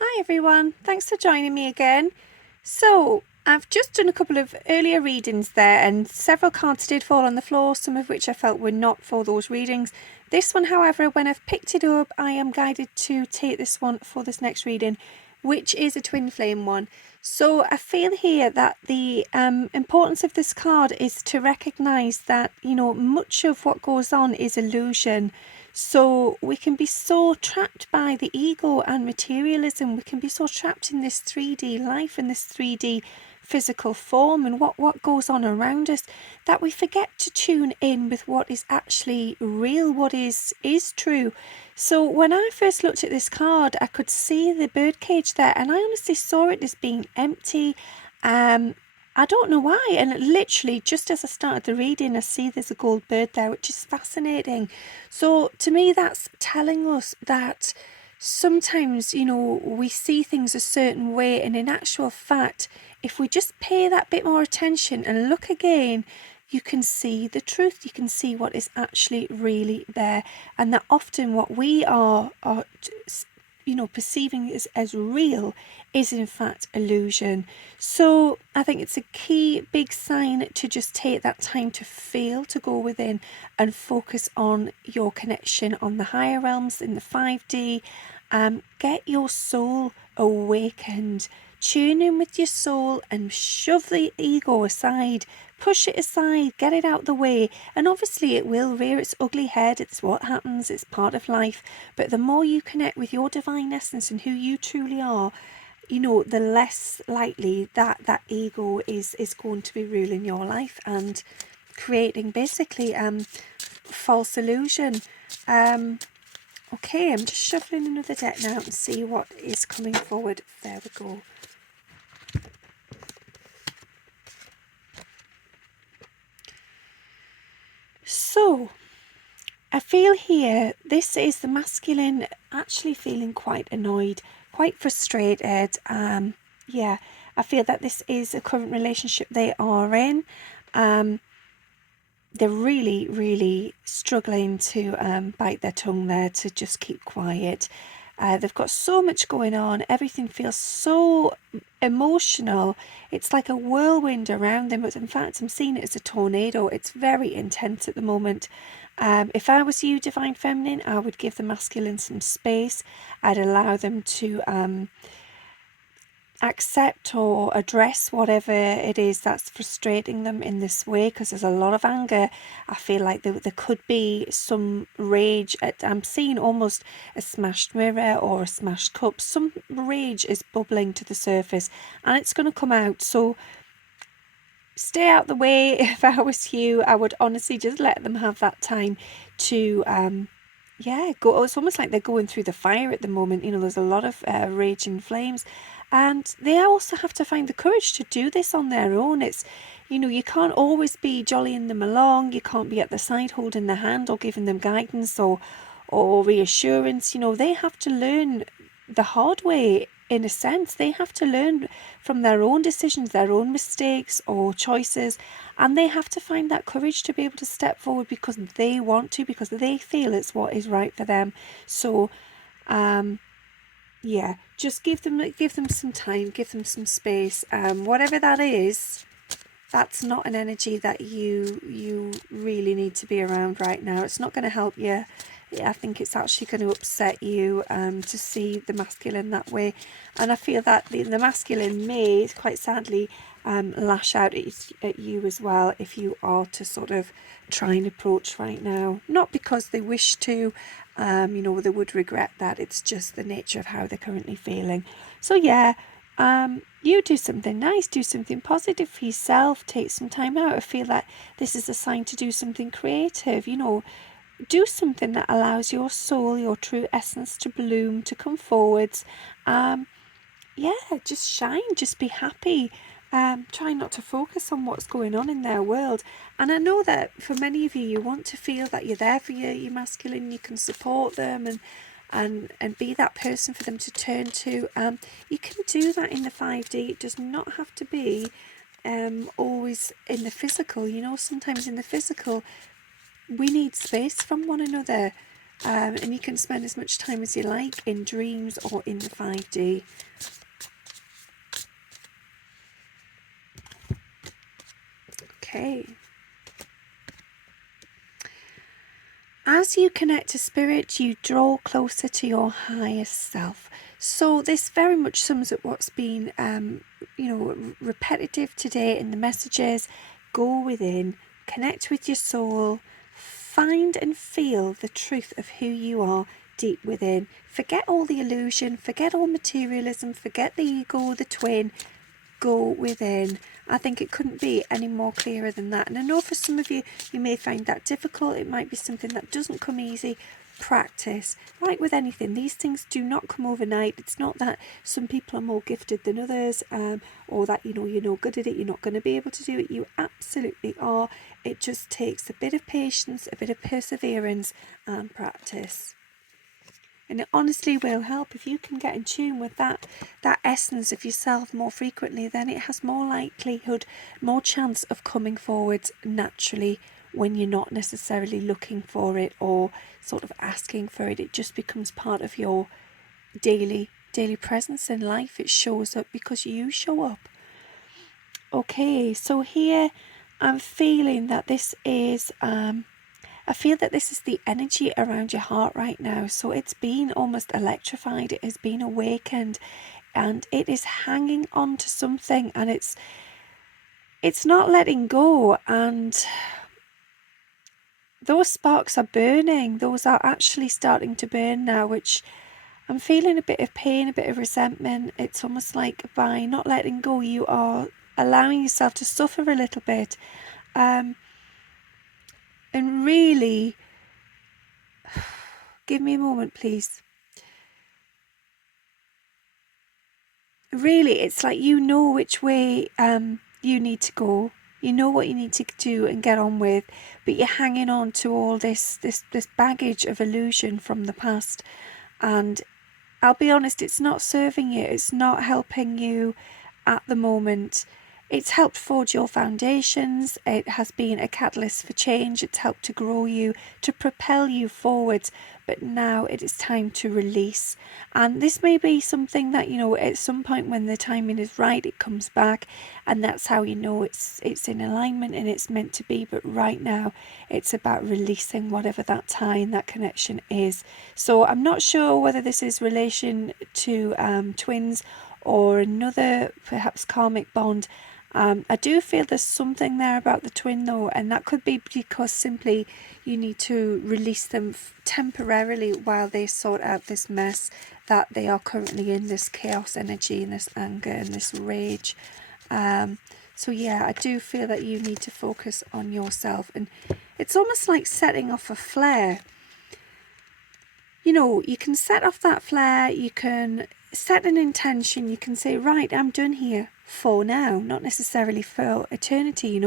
Hi everyone, thanks for joining me again. So, I've just done a couple of earlier readings there, and several cards did fall on the floor, some of which I felt were not for those readings. This one, however, when I've picked it up, I am guided to take this one for this next reading, which is a twin flame one. So, I feel here that the importance of this card is to recognise that, much of what goes on is illusion. So we can be so trapped by the ego and materialism. We can be so trapped in this 3D life, in this 3D physical form, and what goes on around us, that we forget to tune in with what is actually real, what is true. So when I first looked at this card, I could see the birdcage there, and I honestly saw it as being empty. I don't know why, and literally just as I started the reading, I see there's a gold bird there, which is fascinating. So to me, that's telling us that sometimes, we see things a certain way, and in actual fact, if we just pay that bit more attention and look again, you can see the truth. You can see what is actually really there, and that often what we are perceiving as real is in fact illusion. So I think it's a key big sign to just take that time to feel, to go within and focus on your connection on the higher realms in the 5D. Get your soul awakened. Tune in with your soul and shove the ego aside. Push it aside, get it out the way, and obviously it will rear its ugly head. It's what happens, it's part of life. But the more you connect with your divine essence and who you truly are, the less likely that ego is going to be ruling your life and creating basically false illusion. Okay, I'm just shuffling another deck now and see what is coming forward. There we go. So, I feel here, this is the masculine actually feeling quite annoyed, quite frustrated. Yeah, I feel that this is a current relationship they are in. They're really, really struggling to bite their tongue there, to just keep quiet. They've got so much going on. Everything feels so emotional. It's like a whirlwind around them. But in fact, I'm seeing it as a tornado. It's very intense at the moment. If I was you, Divine Feminine, I would give the masculine some space. I'd allow them to accept or address whatever it is that's frustrating them in this way, because there's a lot of anger. I feel like there could be some rage. I'm seeing almost a smashed mirror or a smashed cup. Some rage is bubbling to the surface and it's going to come out. So stay out the way. If I was you, I would honestly just let them have that time to go. It's almost like they're going through the fire at the moment. There's a lot of rage and flames, and they also have to find the courage to do this on their own. It's, you can't always be jollying them along. You can't be at the side holding their hand or giving them guidance or reassurance. They have to learn the hard way. In a sense, they have to learn from their own decisions, their own mistakes or choices, and they have to find that courage to be able to step forward because they want to, because they feel it's what is right for them. So just give them some time, give them some space. Whatever that is, that's not an energy that you really need to be around right now. It's not going to help you. I think it's actually going to upset you to see the masculine that way. And I feel that the masculine may, quite sadly, lash out at you as well if you are to sort of try and approach right now. Not because they wish to, they would regret that. It's just the nature of how they're currently feeling. So yeah, you do something nice, do something positive for yourself, take some time out. I feel that this is a sign to do something creative, do something that allows your soul, your true essence to bloom, to come forwards. Just shine, just be happy. Try not to focus on what's going on in their world. And I know that for many of you, you want to feel that you're there for your masculine, you can support them and be that person for them to turn to. You can do that in the 5D. It does not have to be always in the physical. Sometimes in the physical, we need space from one another. And you can spend as much time as you like in dreams or in the 5D. Okay. As you connect to spirit, you draw closer to your highest self. So this very much sums up what's been, repetitive today in the messages. Go within, connect with your soul, find and feel the truth of who you are deep within. Forget all the illusion, forget all materialism, forget the ego, the twin. Go within. I think it couldn't be any more clearer than that. And I know for some of you, you may find that difficult. It might be something that doesn't come easy. Practice. Like with anything, these things do not come overnight. It's not that some people are more gifted than others, or that you're no good at it, you're not going to be able to do it. You absolutely are. It just takes a bit of patience, a bit of perseverance, and practice. And it honestly will help. If you can get in tune with that essence of yourself more frequently, then it has more likelihood, more chance of coming forward naturally when you're not necessarily looking for it or sort of asking for it. It just becomes part of your daily presence in life. It shows up because you show up. Okay, so here I'm feeling that this is I feel that this is the energy around your heart right now. So it's been almost electrified. It has been awakened, and it is hanging on to something, and it's not letting go. And those sparks are burning. Those are actually starting to burn now, which I'm feeling a bit of pain, a bit of resentment. It's almost like by not letting go, you are allowing yourself to suffer a little bit. And really, give me a moment, please. Really, it's like you know which way you need to go. You know what you need to do and get on with, but you're hanging on to all this baggage of illusion from the past. And I'll be honest, it's not serving you. It's not helping you at the moment. It's helped forge your foundations. It has been a catalyst for change. It's helped to grow you, to propel you forwards. But now it is time to release. And this may be something that, at some point when the timing is right, it comes back. And that's how you know it's in alignment and it's meant to be. But right now, it's about releasing whatever that tie and that connection is. So I'm not sure whether this is relation to twins or another perhaps karmic bond. I do feel there's something there about the twin though, and that could be because simply you need to release them temporarily while they sort out this mess that they are currently in, this chaos energy and this anger and this rage. So yeah, I do feel that you need to focus on yourself, and it's almost like setting off a flare. You can set off that flare, you can set an intention, you can say, right, I'm done here for now, not necessarily for eternity,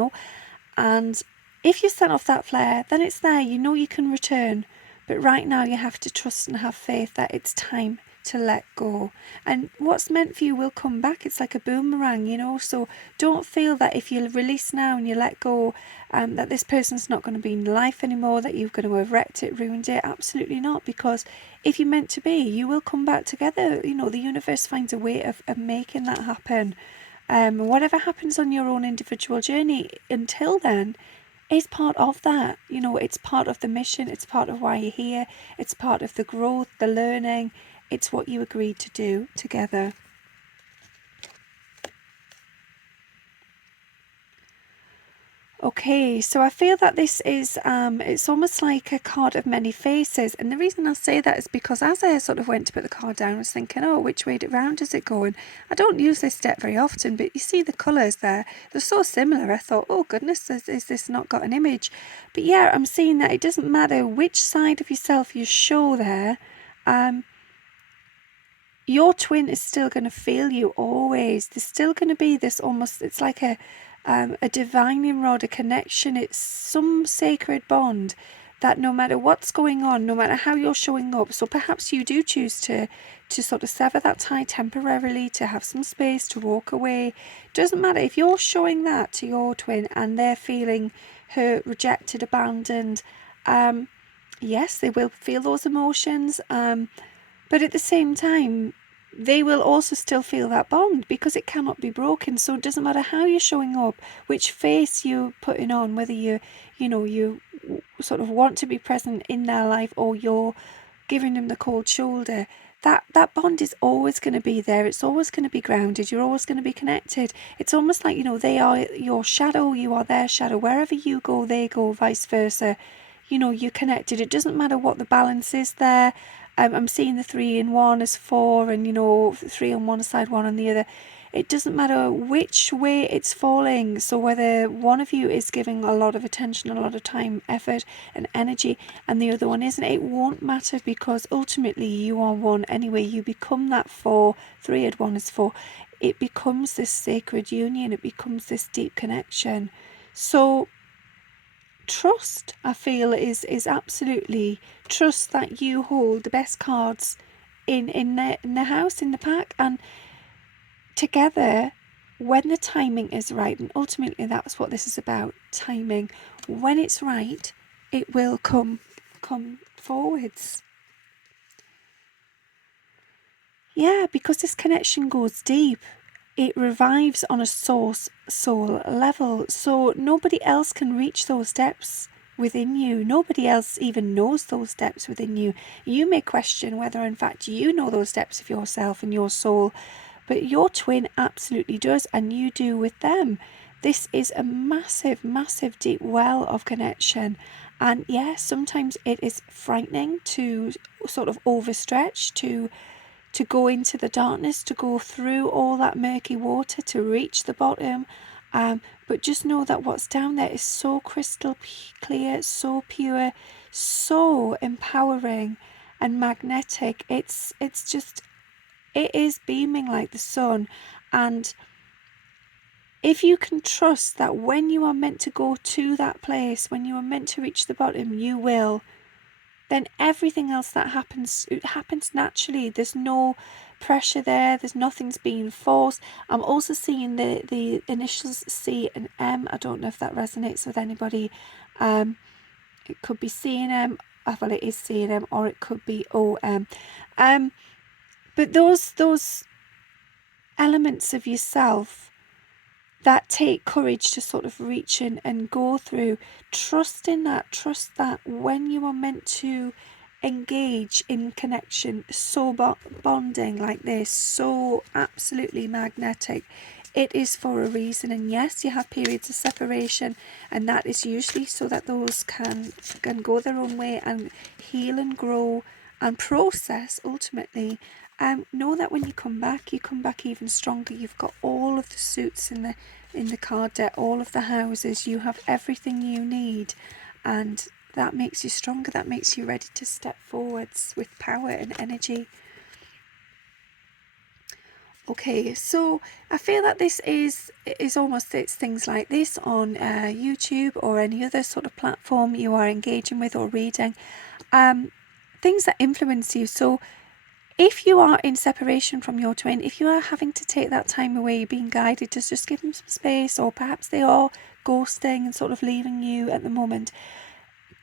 and if you set off that flare, then it's there, you can return, but right now you have to trust and have faith that it's time to let go, and what's meant for you will come back. It's like a boomerang, so don't feel that if you release now and you let go, that this person's not going to be in life anymore, that you're going to have wrecked it, ruined it. Absolutely not, because if you're meant to be, you will come back together. The universe finds a way of making that happen. Whatever happens on your own individual journey until then is part of that. It's part of the mission, it's part of why you're here, it's part of the growth, the learning. It's what you agreed to do together. Okay, so I feel that this is, it's almost like a card of many faces. And the reason I say that is because as I sort of went to put the card down, I was thinking, oh, which way round does it go? And I don't use this deck very often, but you see the colours there. They're so similar. I thought, oh, goodness, is this not got an image? But yeah, I'm seeing that it doesn't matter which side of yourself you show there. Your twin is still going to feel you always. There's still going to be this almost, it's like a divining rod, a connection. It's some sacred bond that no matter what's going on, no matter how you're showing up, so perhaps you do choose to sort of sever that tie temporarily, to have some space, to walk away. Doesn't matter if you're showing that to your twin and they're feeling hurt, rejected, abandoned. yes, they will feel those emotions, but at the same time, they will also still feel that bond because it cannot be broken. So it doesn't matter how you're showing up, which face you're putting on, whether you sort of want to be present in their life or you're giving them the cold shoulder. That bond is always going to be there. It's always going to be grounded. You're always going to be connected. It's almost like, they are your shadow, you are their shadow. Wherever you go, they go, vice versa. You're connected. It doesn't matter what the balance is there. I'm seeing the 3 in 1 as 4 and 3 on one side, 1 on the other. It doesn't matter which way it's falling. So whether one of you is giving a lot of attention, a lot of time, effort and energy, and the other one isn't, it won't matter, because ultimately you are one anyway. You become that 4. 3 and 1 is 4. It becomes this sacred union. It becomes this deep connection. So trust, I feel, is absolutely trust that you hold the best cards in the house, in the pack, and together, when the timing is right, and ultimately that's what this is about, timing. When it's right, it will come forwards. Yeah, because this connection goes deep. It revives on a soul level, so nobody else can reach those depths within you. Nobody else even knows those depths within you. You may question whether in fact you know those depths of yourself and your soul, but your twin absolutely does, and you do with them. This is a massive, massive deep well of connection. And yes, sometimes it is frightening to sort of overstretch, to go into the darkness, to go through all that murky water to reach the bottom. But just know that what's down there is so crystal clear, so pure, so empowering and magnetic. It is beaming like the sun. And if you can trust that when you are meant to go to that place, when you are meant to reach the bottom, you will, then everything else that happens, it happens naturally. There's no pressure there. There's nothing's being forced. I'm also seeing the initials C and M. I don't know if that resonates with anybody. It could be C and M. Well, it is C and M, or it could be OM. But those elements of yourself that take courage to sort of reach in and go through, trust that when you are meant to engage in connection, so bonding like this, so absolutely magnetic, it is for a reason. And yes, you have periods of separation, and that is usually so that those can go their own way and heal and grow and process ultimately. Know that when you come back even stronger. You've got all of the suits in the card deck, all of the houses. You have everything you need, and that makes you stronger. That makes you ready to step forwards with power and energy. Okay, so I feel that this is almost, it's things like this on YouTube or any other sort of platform you are engaging with or reading. Things that influence you. So if you are in separation from your twin, if you are having to take that time away, you're being guided to just give them some space, or perhaps they are ghosting and sort of leaving you at the moment,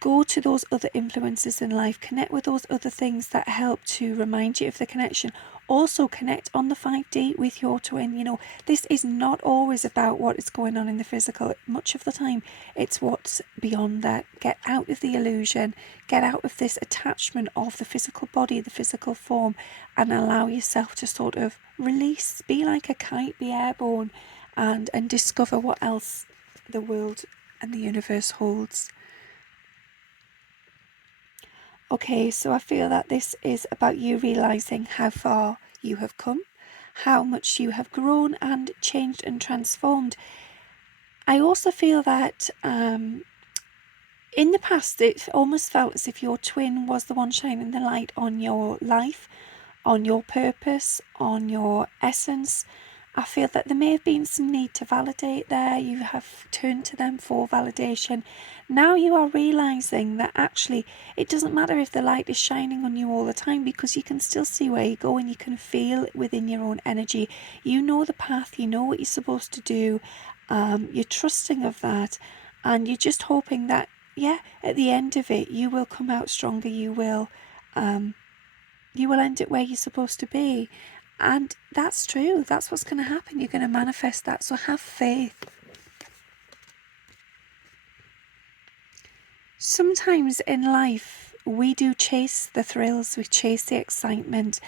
go to those other influences in life. Connect with those other things that help to remind you of the connection. Also connect on the 5D with your twin. This is not always about what is going on in the physical. Much of the time, it's what's beyond that. Get out of the illusion. Get out of this attachment of the physical body, the physical form, and allow yourself to sort of release. Be like a kite, be airborne, and discover what else the world and the universe holds. Okay, so I feel that this is about you realising how far you have come, how much you have grown and changed and transformed. I also feel that in the past it almost felt as if your twin was the one shining the light on your life, on your purpose, on your essence. I feel that there may have been some need to validate there. You have turned to them for validation. Now you are realising that actually it doesn't matter if the light is shining on you all the time, because you can still see where you're going. You can feel within your own energy. You know the path. You know what you're supposed to do. You're trusting of that. And you're just hoping that yeah, at the end of it, you will come out stronger. You will end it where you're supposed to be. And that's true. That's what's going to happen. You're going to manifest that. So have faith. Sometimes in life, we do chase the thrills, we chase the excitement,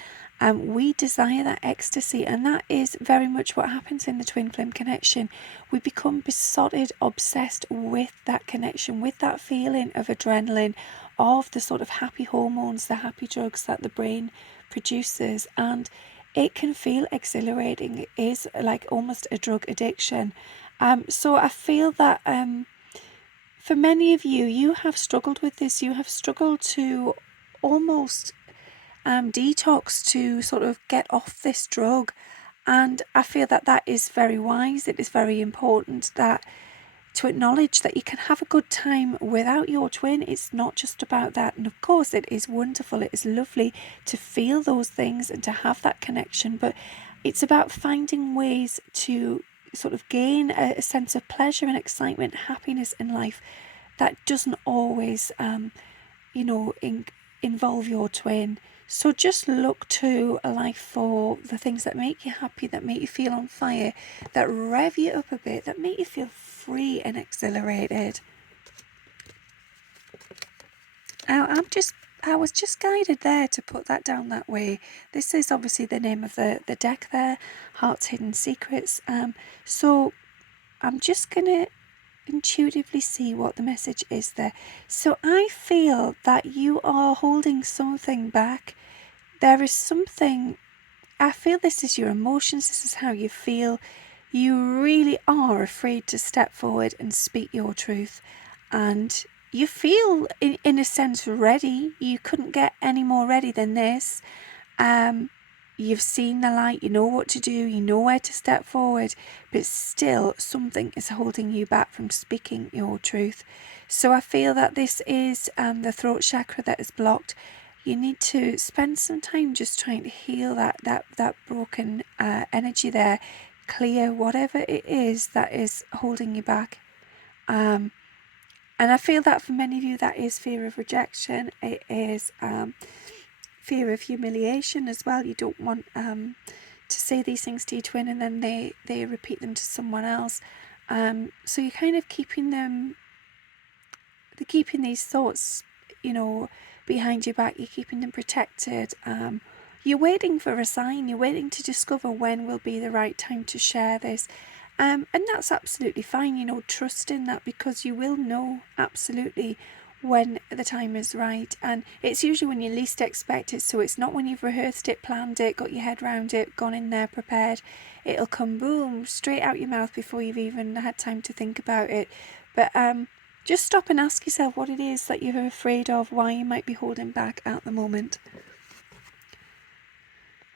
we desire that ecstasy, and that is very much what happens in the twin flame connection. We become besotted, obsessed with that connection, with that feeling of adrenaline, of the sort of happy hormones, the happy drugs that the brain produces, and it can feel exhilarating. It is like almost a drug addiction. So I feel that for many of you, you have struggled with this. You have struggled to almost detox, to sort of get off this drug. And I feel that that is very wise. It is very important that to acknowledge that you can have a good time without your twin. It's not just about that. And of course, it is wonderful. It is lovely to feel those things and to have that connection. But it's about finding ways to sort of gain a sense of pleasure and excitement, happiness in life that doesn't always, involve your twin. So just look to life for the things that make you happy, that make you feel on fire, that rev you up a bit, that make you feel free and exhilarated. I was just guided there to put that down that way. This is obviously the name of the deck there, Heart's Hidden Secrets. So I'm just going to intuitively see what the message is there. So I feel that you are holding something back. There is something, I feel this is your emotions, this is how you feel. You really are afraid to step forward and speak your truth. And you feel, in a sense, ready. You couldn't get any more ready than this. You've seen the light, you know what to do, you know where to step forward, but still something is holding you back from speaking your truth. So I feel that this is the throat chakra that is blocked. You need to spend some time just trying to heal that broken energy there, clear whatever it is that is holding you back. And I feel that for many of you, that is fear of rejection. It is fear of humiliation as well. You don't want to say these things to your twin and then they repeat them to someone else. So you're kind of keeping these thoughts, behind your back. You're keeping them protected. You're waiting for a sign. You're waiting to discover when will be the right time to share this. And that's absolutely fine, trust in that, because you will know absolutely when the time is right. And it's usually when you least expect it. So it's not when you've rehearsed it, planned it, got your head around it, gone in there prepared. It'll come boom, straight out your mouth before you've even had time to think about it. But just stop and ask yourself what it is that you're afraid of, why you might be holding back at the moment.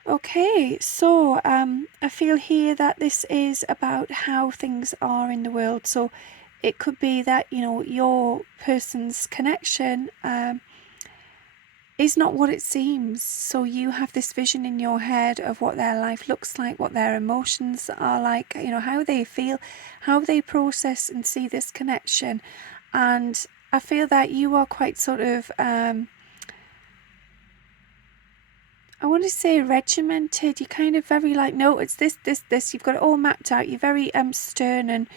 Okay, so I feel here that this is about how things are in the world. So it could be that, your person's connection is not what it seems. So you have this vision in your head of what their life looks like, what their emotions are like, how they feel, how they process and see this connection. And I feel that you are quite sort of I want to say regimented. You're kind of very like, no, it's this. You've got it all mapped out. You're very stern, and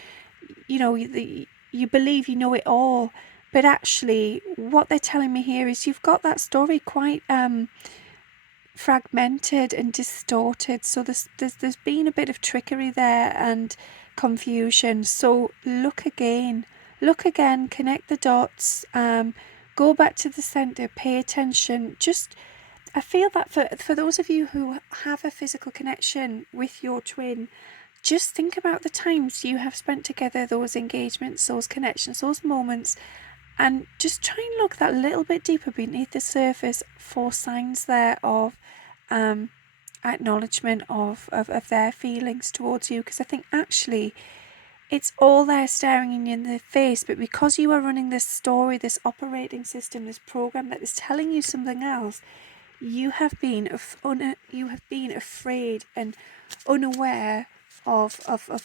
you believe you know it all. But actually, what they're telling me here is you've got that story quite fragmented and distorted. So there's been a bit of trickery there and confusion. So look again, connect the dots. Go back to the center. Pay attention. I feel that for those of you who have a physical connection with your twin, just think about the times you have spent together, those engagements, those connections, those moments, and just try and look that little bit deeper beneath the surface for signs there of acknowledgement of their feelings towards you. Because I think actually it's all there staring you in the face, but because you are running this story, this operating system, this program that is telling you something else, you have been afraid and unaware of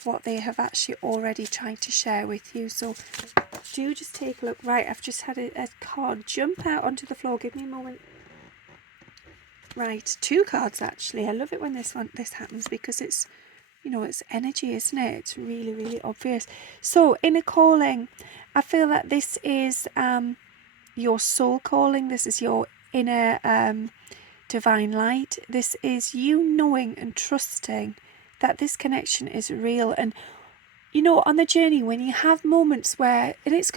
what they have actually already tried to share with you. So do just take a look. Right, I've just had a card jump out onto the floor. Give me a moment. Right, 2 cards actually. I love it when this happens, because it's, it's energy, isn't it? It's really, really obvious. So, inner calling. I feel that this is your soul calling. This is your inner divine light. This is you knowing and trusting that this connection is real. And on the journey, when you have moments where, and it's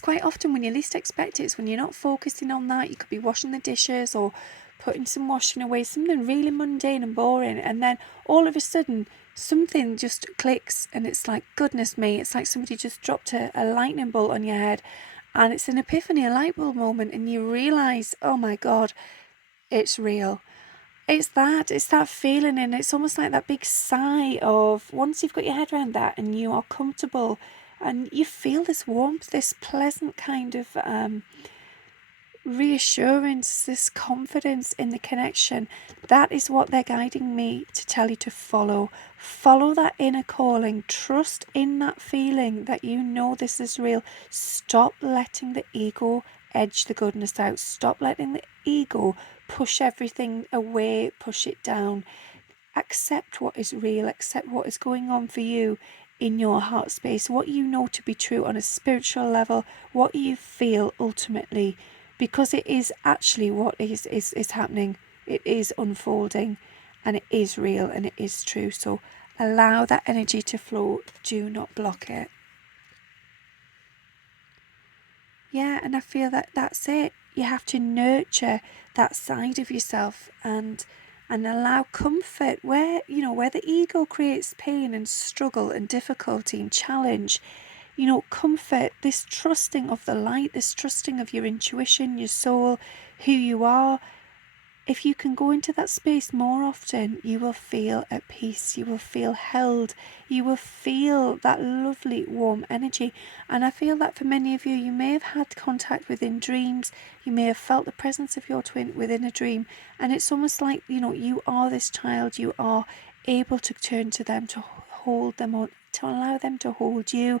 quite often when you least expect it, it's when you're not focusing on that. You could be washing the dishes or putting some washing away, something really mundane and boring, and then all of a sudden something just clicks, and it's like, goodness me, it's like somebody just dropped a lightning bolt on your head, and it's an epiphany, a light bulb moment, and you realise, oh my God, it's real. It's that feeling, and it's almost like that big sigh of, once you've got your head around that and you are comfortable and you feel this warmth, this pleasant kind of reassurance, this confidence in the connection. That is what they're guiding me to tell you to follow. Follow that inner calling. Trust in that feeling that this is real. Stop letting the ego edge the goodness out. Stop letting the ego push everything away, push it down. Accept what is real. Accept what is going on for you in your heart space, what you know to be true on a spiritual level, what you feel ultimately, because it is actually what is happening. It is unfolding, and it is real, and it is true. So allow that energy to flow. Do not block it. Yeah, and I feel that that's it. You have to nurture that side of yourself and allow comfort where the ego creates pain and struggle and difficulty and challenge. Comfort, this trusting of the light, this trusting of your intuition, your soul, who you are. If you can go into that space more often, you will feel at peace, you will feel held, you will feel that lovely warm energy. And I feel that for many of you, you may have had contact within dreams, you may have felt the presence of your twin within a dream, and it's almost like, you are this child, you are able to turn to them, to hold them, or to allow them to hold you.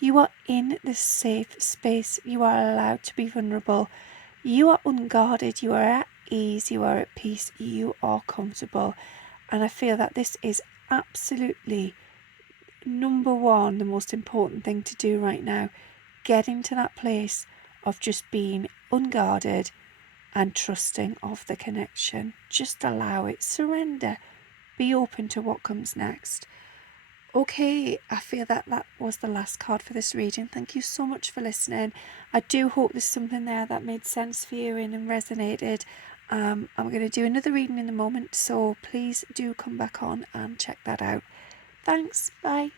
You are in this safe space, you are allowed to be vulnerable, you are unguarded, you are at ease, you are at peace, you are comfortable. And I feel that this is absolutely number one, the most important thing to do right now. Get into that place of just being unguarded and trusting of the connection. Just allow it, surrender, be open to what comes next. Okay, I feel that was the last card for this reading. Thank you so much for listening. I do hope there's something there that made sense for you and resonated. I'm going to do another reading in a moment, so please do come back on and check that out. Thanks, bye.